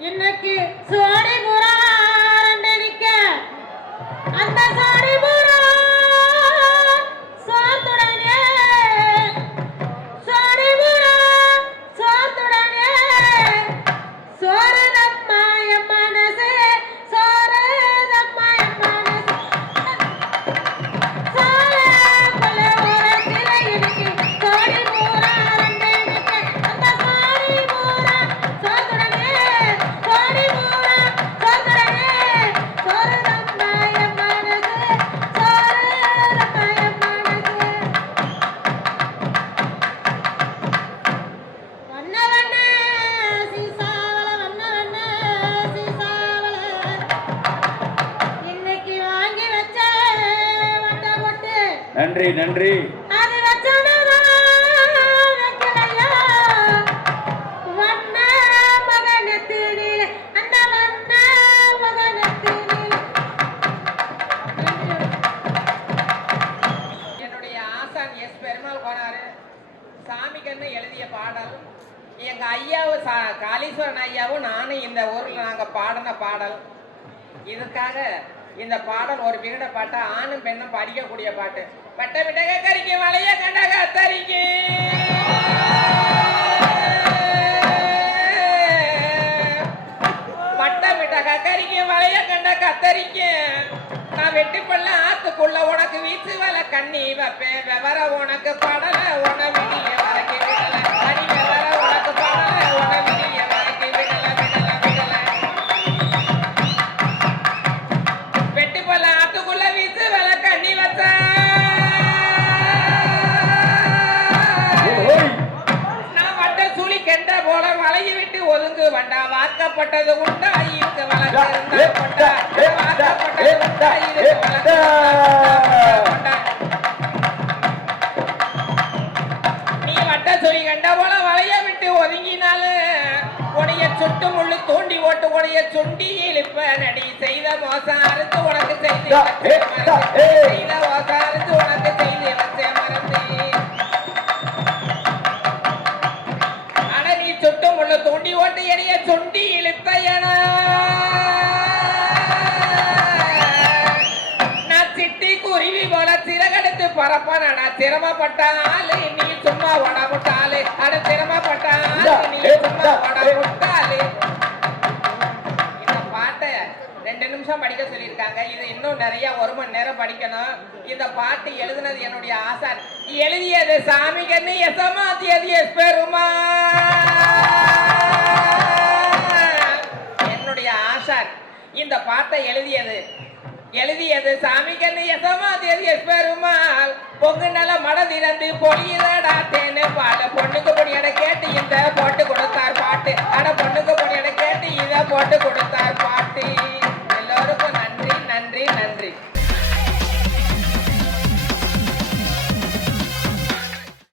இன்னைக்கு சோடி புறாண்டனிக்க அந்த கோனாரு சாமிக்கண்ணு எழுதிய பாடல். எங்கள் ஐயாவும் சா காளீஸ்வரன் ஐயாவும் நானும் இந்த ஊரில் நாங்கள் பாடின பாடல். இதுக்காக இந்த பாடல் ஒரு விகட பாட்டா ஆணும் பெண்ணும் படிக்கக்கூடிய பாட்டு. பட்ட விட்டக கறிக்கு மலைய கண்டக தறிக்கு பட்டம் விட்ட கக்கரிக்கு வளைய கண்ட கத்தரிக்கு நான் வெட்டி பல்ல ஆத்துக்குள்ள உனக்கு வீச்சு வலை கண்ணி வைப்பேன். விவர உனக்கு படல உணவு இருக்கு வழக்கு கொண்டா. நீ வட்ட சுழி கண்ட போல வளைய விட்டு ஒதுங்கினாலும் உனைய சுட்டு முள்ளு தூண்டி ஓட்டு உனைய சுண்டி இழுப்ப நடி செய்த மோசம் அறுத்து உனக்கு செய்து சிறகெடுத்து பரப்பான நான் சிரமப்பட்ட ஆளு நீ சும்மா வட முட்டாளு அட ஆளு நீ சும்மா வட முட்டாளு இந்த பாட்டை ரெண்டு நிமிஷம் படிக்க சொல்லியிருக்காங்க. இது இன்னும் நிறைய ஒரு மணி நேரம் படிக்கணும். இந்த பாட்டு எழுதுனது என்னுடைய ஆசான் எழுதியது சாமி கண்ணு எசமாத்தியது எஸ் பெருமா என்னுடைய ஆசான் இந்த பாட்டை எழுதியது எழுதியது சாமி கண்ணு எசமாத்தியது எஸ் பெருமாள் பொங்கு நல மட திறந்து பொழியதடா தேனு பாட பொண்ணுக்கு பொடியட கேட்டு இந்த போட்டு கொடுத்தார் பாட்டு. அட பொண்ணுக்கு பொடியட கேட்டு இதை போட்டு கொடுத்தார்